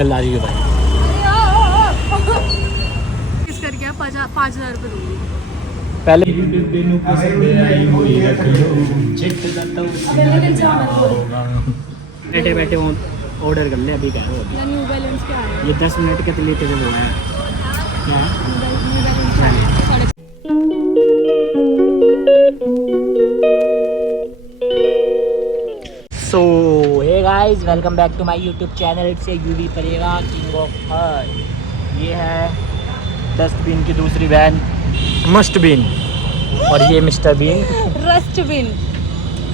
चल रही है भाई। किस करके 5,000 रुपये दूंगी। पहले बैठे बैठे ऑर्डर कर ले अभी क्या हो न्यू बैलेंस क्या है? ये 10 मिनट के लिए तेरे वो है क्या so hey guys welcome back to my YouTube channel. It's Yuvi Pareva king of heart. ये है डस्टबिन की दूसरी वैन मस्ट बिन और ये मिस्टर बिन रस्ट बिन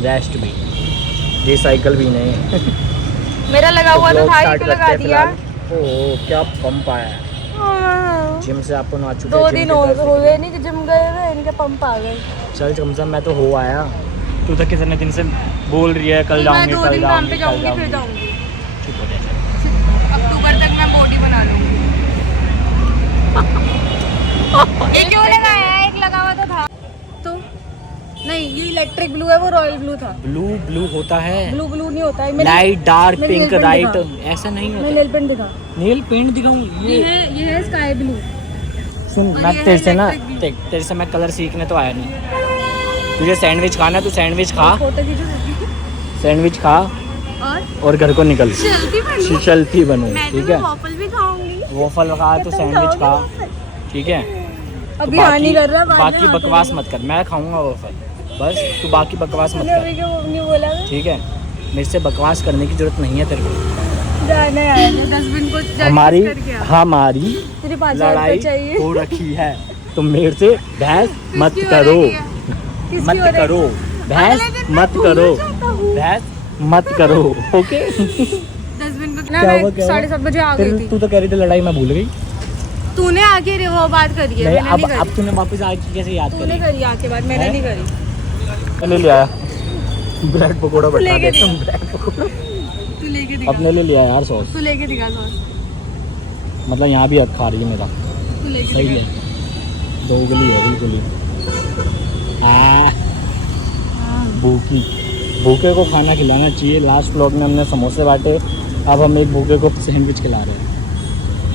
रेस्ट बिन रिसाइकल बिन है। मेरा लगा हुआ तो था ही तो लगा दिया। ओह क्या पंप आया है जिम से। आपको आ चुके 2 दिन हो गए नहीं कि जिम गए हुए, इनके पंप आ गए। चल कम से कम मैं तो हो आया। तू तो कितने दिन से बोल रही है कल जाऊंगी मैं 2 दिन काम पे जाऊंगी फिर जाऊंगी। चुप हो जा। अक्टूबर तक मैं बॉडी बना लूंगी। एक क्यों लगाया है? एक लगा हुआ तो था तो नहीं, ये इलेक्ट्रिक ब्लू है, वो रॉयल ब्लू था। ब्लू ब्लू होता है, ब्लू ब्लू नहीं होता है। लाइट डार्क मेरे पिंक nail paint राइट दिखा। ऐसा नहीं मैं होता। नेल पेंट दिखा। नेल पेंट दिखाऊं ये है स्काई ब्लू। सुन और मैं ये तेरे है से ना electric blue। तेरे से मैं कलर सीखने तो आया नहीं। तुझे सैंडविच खाना, तू सैंडविच खा, फोटो खींचो सैंडविच खा और घर को निकल चलती बनू। ठीक है वॉफल भी खाऊंगी। वॉफल खा तो सैंडविच खा। ठीक है अभी हानि कर रहा है। बाकी बकवास मत कर। मैं खाऊंगा वॉफल, बस तू बाकी बकवास मत कर। नहीं बोला ठीक है मेरे से बकवास करने की जरूरत नहीं है तेरे को। जाना है डस्टबिन को हमारी तेरे 5,000 लड़ाई चाहिए हो रखी है तो मेरे से बहस मत करो, मत करो बहस मत करो, बहस मत करो। ओके डस्टबिन को मैं 7:30 बजे आ गई थी। तू तो कह रही थी लड़ाई, मैं भूल गई। तूने आके वो बात करी है, मैंने नहीं करी। अब तूने वापस आके कैसे याद करी? तूने करी आके बात, मैंने नहीं करी। ले लिया ब्रेड पकोड़ा बता दे। तू लेके दिखा। अपने ले लिया यार सॉस। तू लेके दिखा सॉस। मतलब यहाँ भी हक खा रही है मेरा। तू लेके सही है, दिखा। दोगली है बिल्कुल ही। भूखी भूखे को खाना खिलाना चाहिए। लास्ट व्लॉग में हमने समोसे बांटे, अब हम एक भूखे को सैंडविच खिला रहे हैं।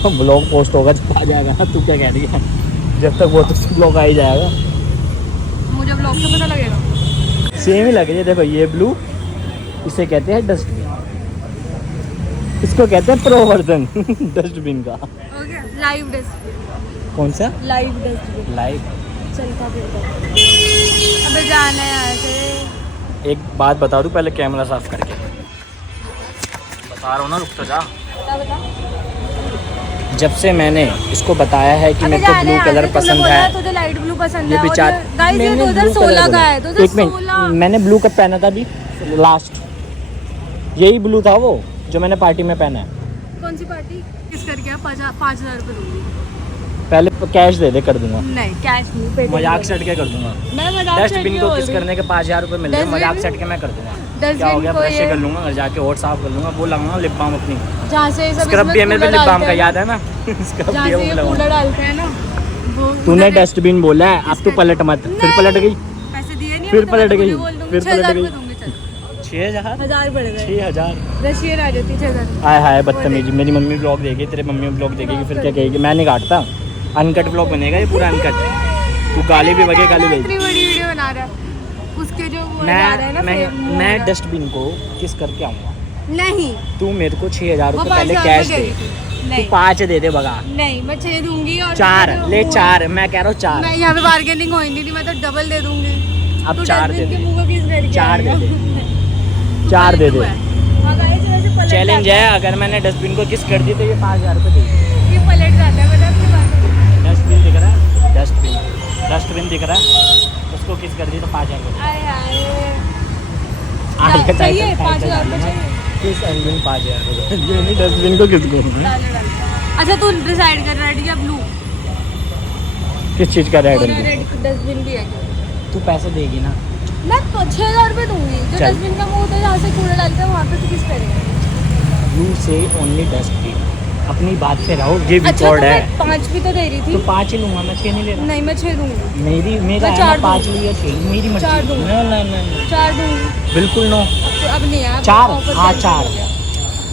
तो व्लॉग पोस्ट होगा जब आ जाएगा। तू क्या कह रही है? जब तक वो तो व्लॉग आ ही जाएगा। मुझे व्लॉग से पता लगेगा। सेम ही लगे। देखो ये ब्लू, इसे कहते हैं डस्टबिन, इसको कहते हैं प्रो वर्जन डस्टबिन का। Okay live dustbin. कौन सा लाइव डस्टबिन? लाइव चलता फिरता। अबे जाना है ऐसे। एक बात बता दूं पहले कैमरा साफ करके बता रहा हूँ ना, रुक तो जा। बता जब से मैंने इसको बताया है कि मेरे को ब्लू कलर पसंद है, तुझे लाइट ब्लू पसंद ये है। बेचारा गाइस ये 2016 का है। 2016 मैंने ब्लू कब पहना था अभी लास्ट? यही ब्लू था वो जो मैंने पार्टी में पहना है। कौन सी पार्टी? किस करके 5,000 रुपये दूंगी। पहले कैश दे दे कर दूंगा। नहीं कैश नहीं, पेटीएम मजाक सेट के कर दूंगा। मैं मजाक डस्टबिन को किस करने के 5,000 रुपये मिल रहे हैं, मजाक सेट के मैं कर दूंगा। क्या हो गया, ब्रश कर लूंगा, घर जाके और साफ कर लूंगा। वो लगाऊंगा लिप बाम अपनी, जहाँ से सब स्क्रब भी है मेरे पे लिप बाम का, याद है ना? स्क्रब जहाँ भी से है वो कूड़ा डालते हैं ना वो। तूने डस्टबिन बोला है, अब तू पलट मत। फिर पलट गई, पैसे दिए नहीं, फिर पलट गई, फिर 6,000 पलट गई। रुपये दूंगी। चल 6,000 1000 बढ़ गए। 6,000 रशियन आ जाती 6,000। हाय हाय बदतमीजी। मेरी मम्मी ब्लॉग देगी, तेरे मम्मी ब्लॉग देखेगी, फिर क्या कहेगी? मैं नहीं काटता, अनकट ब्लॉग बनेगा ये पूरा अनकट। तू गाली भी बगे, गाली इतनी बड़ी वीडियो बना रहा है उसके जो वो जा रहा है ना। मैं डस्टबिन को किस करके आऊँगा? नहीं तू मेरे को 6,000 वो रुपये पहले 5,000 कैश रुपये दे। गई थी। तू नहीं 5 दे दे बगा। नहीं मैं 6 दूंगी और 4 ले, 4 मैं कह रहा हूँ 4। मैं यहाँ पे बार्गेनिंग हो नहीं थी, मैं तो डबल दे दूंगी। अब तू 4 दे डस्टबिन दे, के मुंह को किस करके 4 दे आएगा? दे, तू 4 दे पलटू दे। है। हाँ गाइस वैसे पलट चैलेंज जाता है, अगर मैंने डस्टबिन को किस कर दी तो ये 5,000 रुपये देगी। ये पलट जाता है, पता है आपकी बात? डस्टबिन दिख रहा है, डस्टबिन दिख रहा है, उसको किस कर दी तो 5,000 रुपये। आए हाय आगे चाहिए 5,000 रुपये चाहिए। किस डस्टबिन 5,000 रुपये? ये नहीं डस्टबिन को किसको? अच्छा तू डिसाइड कर रेड या ब्लू? किस चीज़ का रेड? रेड डस्टबिन भी है। तू पैसे देगी ना? मैं 6,000 रुपये दूंगी। जो चल। डस्टबिन का मुंह होता है जहाँ से कूड़ा डालते हैं वहाँ पे तू किस करेगा? यू से ओनली डस्टबिन। अपनी बात पे रहो, ये अच्छा रिकॉर्ड तो है। मैं 5 भी तो दे रही थी। तो 5 ही लूंगा मैं, 6 नहीं ले रहा। नहीं मैं 6 दूंगी। मेरा मैं है 4 ना, 5 लिया 6, मेरी मर्जी। 4 दूंगी। नहीं 4 दूंगी। बिल्कुल नो। अब नहीं यार। 4 हाँ 4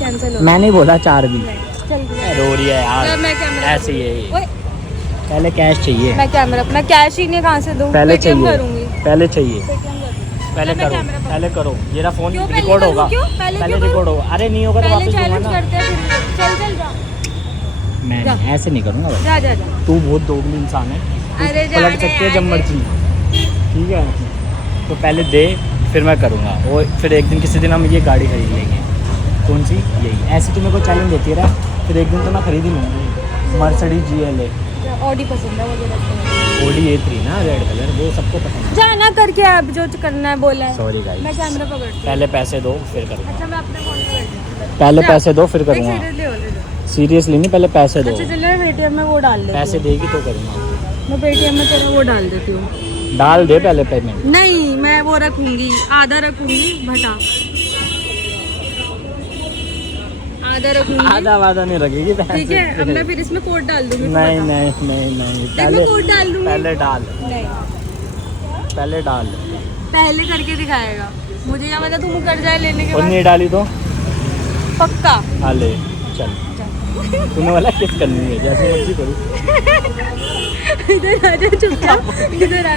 कैंसिल हो। मैं नहीं बोला 4 भी। चल रो रही है यार, मैं कैमरा ऐसे ही है ये। ओए, पहले कैश चाहिए, मैं कैमरा अपना कैश ही नहीं कहाँ से दूँ? पहले पेटीएम चाहिए, करूँगी, पहले चाहिए, पेटीएम करूँगी। पहले मैं करो, कैमरा पर- पहले करो। मेरा फोन क्यों पहले रिकॉर्ड करूँ? होगा, क्यों? पहले पहले क्यों रिकॉर्ड होगा। अरे नहीं होगा तो पहले वापस दूंगा चैलेंज ना। करते हैं फिर चल चल जा मैं जा। नहीं, ऐसे नहीं करूँगा भाई। जा जा जा। तू बहुत दोगली इंसान है, तू अरे जा पलट ना सकती है यार, जब मर्जी, ठीक है। तो पहले दे, फिर मैं करूँगा। और फिर एक दिन किसी दिन हम ये गाड़ी खरीद लेंगे। कौन सी? यही। ऐसे तू मेरे को चैलेंज देती रहा, फिर एक दिन तो मैं खरीद ही लूँगी। मर्सिडीज GLA, ऑडी पसंद है मुझे लगता है। Audi A3 ना, रेड कलर, वो सबको पसंद है। जाना करके अब जो करना है बोला है। सॉरी मैं गाइस, कैमरा पकड़ती हूँ। पहले पैसे दो फिर करूँगा। अच्छा मैं अपने फोन पे बैठी हूँ। पहले जा। पैसे दो फिर देख, करूँगा। सीरियसली बोल रही हूँ। सीरियसली नहीं, पहले पैसे दो। अच्छा चलो मैं पेटीएम में वो डाल देती हूँ। पैसे देगी तो करूँगा। मैं पेटीएम में तेरा वो डाल देती हूँ। डाल दे पहले पेमेंट। नहीं मैं वो रखूंगी, आधा रखूंगी भटा, आधा रखूंगी। आधा वादा नहीं रखेगी पैसे। ठीक है अब मैं फिर इसमें कोड डाल दूंगी। तू नहीं बता। नहीं नहीं नहीं, देख पहले मैं कोड डाल दूंगी। पहले डाल, नहीं पहले डाल। पहले करके दिखाएगा मुझे, या मतलब तू कर जाए लेने के और बाद नहीं डाली तो पक्का। हाँ ले चल। तूने वाला किस करनी है, जैसे मर्जी करूँ। इधर आ जा चुपचाप, इधर आ।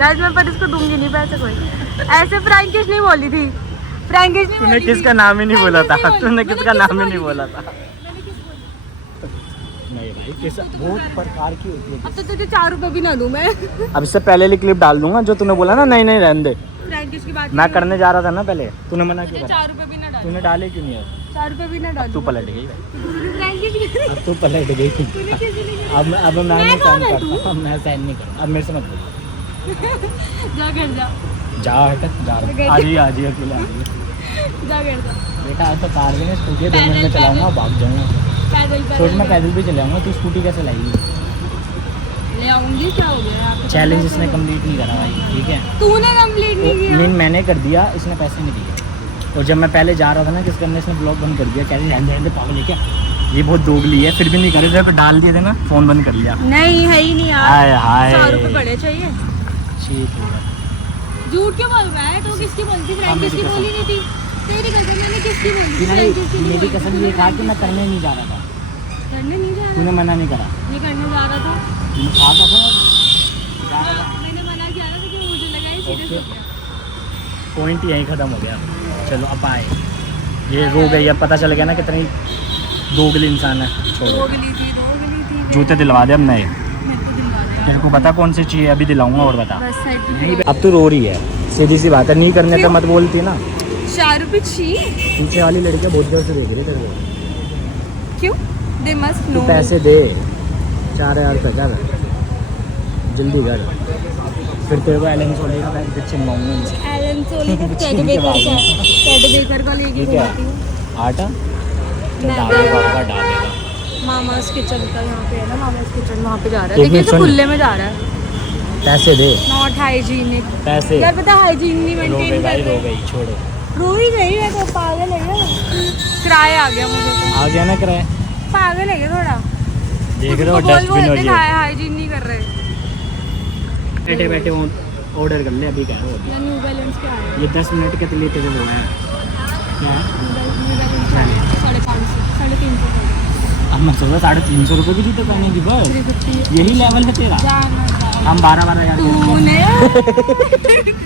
राज मैं पर इसको दूंगी नहीं पैसे कोई। ऐसे फ्रैंकिश नहीं बोली थी, फ्रैंकिश नहीं तूने बोली किसका थी। नाम ही नहीं बोला था, फ्रैंकिश नहीं तूने बोली। किसका मैंने नाम ही किस नहीं बोली? बोला था। मैंने किस बोली? नहीं भाई, किस बहुत प्रकार की होती है। अब तो तुझे 4 रुपए भी ना दूं मैं। अब इससे पहले वाली क्लिप डाल दूंगा जो तूने बोला ना, नहीं नहीं रहने दे। फ्रैंकिश की बात मैं करने जा रहा था ना पहले, तूने मना तुझे क्यों करा? 4 रुपए भी ना डाल, तूने डाले क्यों नहीं है? 4 रुपए भी ना डाल। तू पलट गई भाई, तूने फ्रैंकिश की- अब तू पलट गई। तूने किसी ने अब मैं मैं नहीं कहाँ सहन बैठूं? करता, अब मैं सहन नहीं करूँ। अब मेरे से मत बोल। जा घर जा, जा हट, जा रहा आज ही अकेले आ रही है। जा घर जा। बेटा आज तो कार में स्कूटी 2 मिनट में चलाऊंगा, भाग जाऊंगा। पैदल सोच मैं पैदल पैदल भी चलाऊंगा, तू स्कूटी कैसे लाएगी? ले आऊंगी। क्या हो गया यहाँ पे? चैलेंज इसने कंप्लीट नहीं करा भाई, ठीक है। तूने कंप्लीट नहीं किया। मीन मैंने कर दिया, इसने पैसे नहीं दिए। और जब मैं पहले जा रहा था ना, किस करने इसने ब्लॉग बंद कर दिया। कह रही रहने पागल है क्या, ये बहुत दोगली है। फिर भी नहीं करे, जब डाल दिए थे ना फ़ोन बंद कर लिया। नहीं है ही नहीं यार। हाय हाय 4 रुपए बड़े चाहिए। ठीक है। झूठ क्यों बोल रहा है? तो किसकी बोलती? फ्रैंकिश की मेरी बोली नहीं थी। तेरी कसम, मैंने किसकी बोली? नहीं, फ्रैंकिश की नहीं मेरी बोली। कसम ये कहा कि मैं करने नहीं जा रहा था, करने नहीं जा रहा, तूने मना नहीं करा। नहीं करने जा रहा था। तूने कहा था जा रहा था। मैंने मना किया था क्योंकि मुझे लगा ये सीरियस हो गया। पॉइंट यहीं ख़त्म हो गया। चलो अब आए, ये रो गई। अब पता चल गया ना कितनी दोगली इंसान है। छोड़ो, दोगली थी। जूते दिलवा दे अब नए। मेरे को दिलवा दे यार। तेरे को पता कौन सी चाहिए, अभी दिलाऊंगा। और बता। बस साइड नहीं, अब तू रो रही है, सीधी सी बात है। नहीं करने पे मत बोलती ना। 4 रुपए छी। पीछे वाली लड़कियाँ बहुत देर से देख रही है तेरे को। क्यों? दे मस्ट तू नो। पैसे दे, 4000 रुपये कर, जल्दी कर। फिर तेरे को एलन सोले का पैकेट छिनवाऊंगा। एलन सोली का टेडी बेकर का लेके ठीक है, घूमती हूँ। आटा तो मैं- डालेगा, होगा डालेगा। मामास किचन का यहाँ पे है ना, मामास किचन वहाँ पे जा रहा है। एक लेकिन मिनट तो सुन। खुले में जा रहा है। पैसे दे, नॉट हाइजीनिक। पैसे। यार पता हाइजीन नहीं रो गई मेंटेन भाई, कर रो रहे। गई, छोड़ो। रो ही गई है तो पागल है क्या? किराया आ गया मुझे तो। आ गया ना कराए, पागल है क्या थोड़ा? देख रहे हो उसको बोल डस्टबिन हो बोलते ये। हाइजीन नहीं कर रहे। बैठे बैठे ऑर्डर कर ले अभी। क्या है या न्यू बैलेंस क्या है? ये 10 मिनट के लिए तेरे वो है क्या है? न्यू बैलेंस क्या है? 550 350 अब मैं सोचा 350 रुपये की जूते पहने की बस, 350। यही लेवल है तेरा। जाना हम 12-12 हज़ार तूने नहीं है।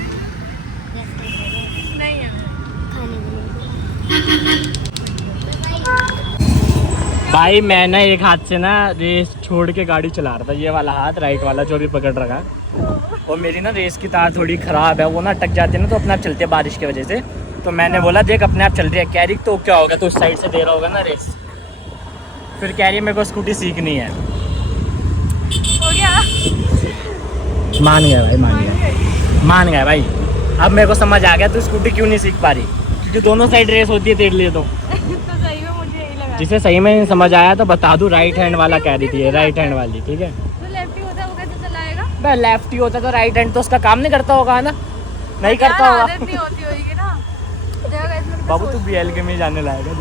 भाई मैं ना एक हाथ से ना रेस छोड़ के गाड़ी चला रहा था, ये वाला हाथ राइट वाला जो भी पकड़ रखा है। और मेरी ना रेस की तार थोड़ी ख़राब है, वो ना अटक जाती है ना, तो अपने आप चलती है बारिश की वजह से। तो मैंने बोला देख अपने आप चल रही है, कह रही तो क्या होगा, तो उस साइड से दे रहा होगा ना रेस। फिर कह रही है मेरे को स्कूटी सीखनी है। हो गया। मान गए भाई, मान गए भाई। अब मेरे को समझ आ गया तू स्कूटी क्यों नहीं सीख पा रही, क्योंकि दोनों साइड रेस होती है तेरे लिए। तो तो सही में मुझे यही लगा। जिसे सही में नहीं समझ आया तो बता दूं, राइट हैंड वाला कह रही थी, राइट हैंड वाली, ठीक है। तो लेफ्टी होता है वो कैसे चलाएगा? भाई लेफ्ट ही होता तो राइट हैंड तो उसका काम नहीं करता होगा ना, नहीं करता यार, होगा। आदत नहीं होती होगी ना। देखो guys, मेरे को बाबू तू सोच- BLK में जाने लायक है,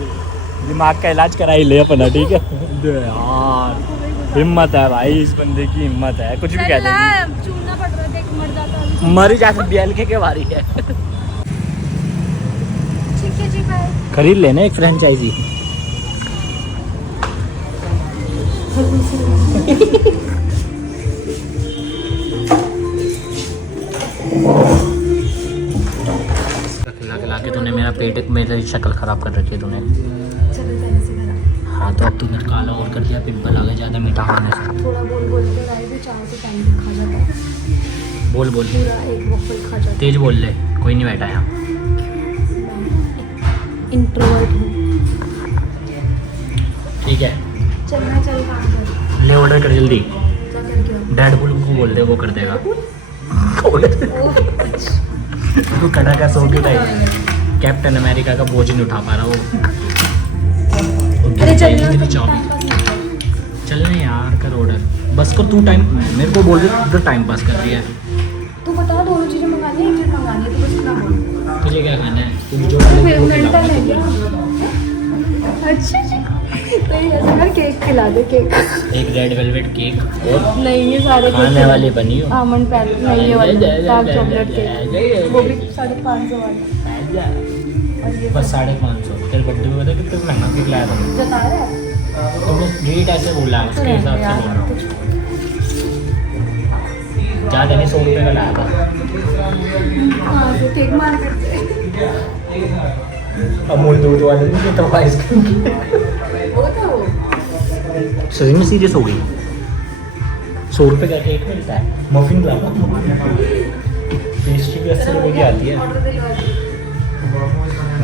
दिमाग का इलाज करा ही ले अपना, ठीक है। दे यार, हिम्मत है भाई इस बंदे की, हिम्मत है, कुछ भी चल कह ना, देगी। चूना पड़ रहा है, देख मर जाता है। मर ही जाता, BLK के बारी है। ठीक है जी, बाय। खरीद लेना एक फ्रेंचाइजी। पेट मेरी शक्ल ख़राब कर रखी है तूने। चलो पहले से करा। हाँ तो अब तूने काला और कर दिया, पिंपल आ गया ज़्यादा मीठा खाने से। थोड़ा बोल बोल के गाइस 4 से 5 दिन खा जाता है। बोल बोल, पूरा एक वॉफल खा जाता तेज बोल ले, कोई नहीं बैठा यहाँ। है। इंट्रोवर्ट हूँ। ठीक है चल मैं चल काम कर। ले ऑर्डर कर जल्दी। क्या कर क्या? डैड बुल को बोल दे, वो कर देगा। तू खड़ा का सो क्यों रही? कैप्टन अमेरिका का बोझ नहीं उठा पा रहा वो। अरे चल तेरी ना, चाबी। चल ना यार, कर ऑर्डर बस कर। तू टाइम मेरे को बोल रही तो टाइम पास कर रही है। तू बता दोनों चीज़ें मंगानी है, एक चीज़ मंगानी है, तू बस इतना बोल। तुझे क्या खाना है? तू जो मेंटल है क्या? अच्छा जी, तो ये ऐसा कर केक खिला दे। केक एक रेड वेलवेट केक और नहीं, ये सारे खाने वाली बनी हो। आमंड पैक नहीं, ये वाला डार्क चॉकलेट केक, वो भी 550 वाला। और ये बस 550। तेरे बर्थडे में पता कितना महंगा केक लाया था? जता रहा है तुमने रेट ऐसे बोला है, उसके हिसाब से बोल रहा हूँ। ज़्यादा नहीं, 100 रुपये का लाया था। हाँ तो केक मार्केट से अमूल दूध वाले नहीं तो आइसक्रीम की। वो था वो। सही में सीरियस हो गई। 100 रुपये का केक मिलता है। मफिन लाना, पेस्ट्री भी 80 रुपये की आती है। ऑर्डर दिलवा दे।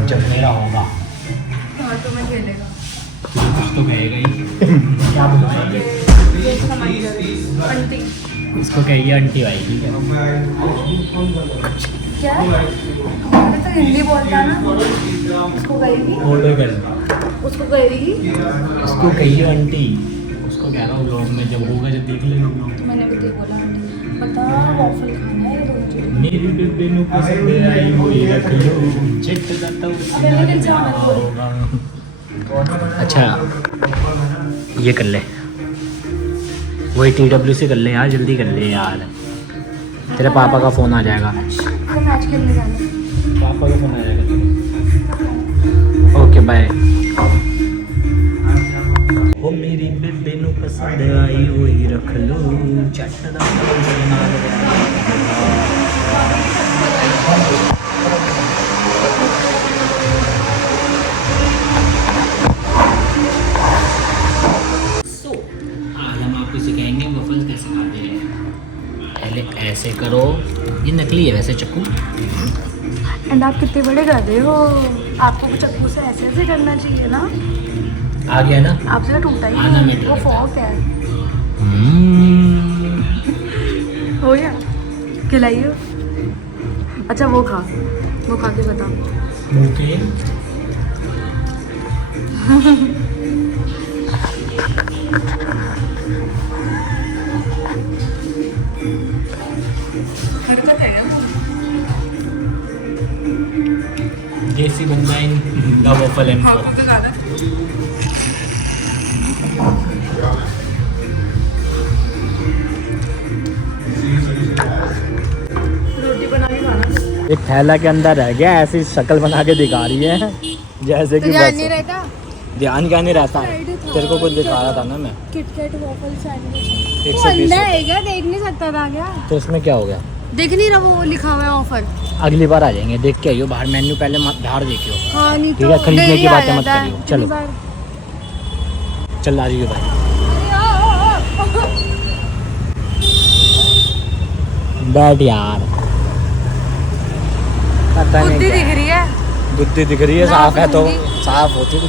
जब मेरा होगा हाँ तो मैं खेलेगा। तुझे कुछ तो कहेगा ही। क्या बुलाएंगे? ये इसका नाम आंटी। इसको कहिए आंटी भाई, ठीक है? क्या? अरे तो हिंदी बोलता है ना। उसको कहेगी, ऑर्डर कर। उसको कहेगी। उसको कहिए आंटी। उसको कह रहा हूँ ब्लॉग में जब होगा, जब देख लेगा ब्लॉग। मैंने भी तो बोला आंटी, बता वॉफल खाना है ये दोनों चीज़ें। मेरी बेबे नु पसंद आई हुई रख लो, चिट जाता अबे लेकिन चावल बोल। हूँ। अच्छा ये कर ले, वही TWC कर ले यार, जल्दी कर ले यार। तेरे पापा का फ़ोन आ जाएगा। तो मैच खेलने जाना। पापा का फ़ोन आ जाएगा। Okay bye. वो मेरी बेबे नु पसंद आई हुई रख लो, चट आज हम आपको सिखाएंगे वफल कैसे खाते हैं। पहले ऐसे करो, ये नकली है वैसे चक्कू। एंड आप कितने बड़े कर रहे हो? आपको चक्कू से ऐसे ऐसे करना चाहिए ना। आ गया ना? आपसे टूटा ही आधा नहीं। मीटर वो करता है। फॉक है। हो गया? खिलाइए। अच्छा वो खा के बता। ओके हरकत है वो। देसी बंदा इन द वफल एंड हाँ तो ज़्यादा रोटी बना के खाना। एक थैला के अंदर रह गया, ऐसी शक्ल बना के दिखा रही है जैसे कि ध्यान बस नहीं रहता। ध्यान क्या नहीं रहता है। Friday था। तेरे को कुछ दिखा रहा था ना मैं। KitKat waffle sandwich. 120 वो अंधा है क्या? देख नहीं सकता था क्या? तो इसमें क्या हो गया? देख नहीं रहा वो लिखा हुआ है ऑफर। अगली बार आ जाएंगे, देख के आइयो बाहर, मेन्यू पहले बाहर देखियो। हाँ नहीं ठीक तो है, खरीदने डेली की आ बातें मत जाता है। करियो। चलो इतनी बार- चल आ जाइयो भाई। बैठ यार, पता नहीं बुद्धि क्या दिख रही है। बुद्धि दिख रही है। ना साफ है तो बुद्धि। साफ होती तो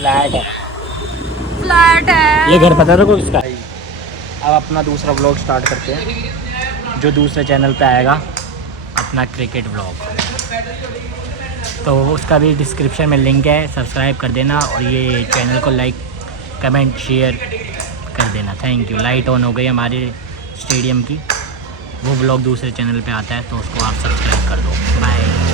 फ्लैट है। फ्लैट है। ये घर पता था को किसका? अब अपना दूसरा व्लॉग स्टार्ट करते हैं, जो दूसरे चैनल पे आएगा, अपना क्रिकेट व्लॉग। तो उसका भी डिस्क्रिप्शन में लिंक है, सब्सक्राइब कर देना और ये चैनल को लाइक कमेंट शेयर कर देना। Thank you. लाइट ऑन हो गई हमारे स्टेडियम की, वो व्लॉग दूसरे चैनल पे आता है तो उसको आप सब्सक्राइब कर दो। बाय।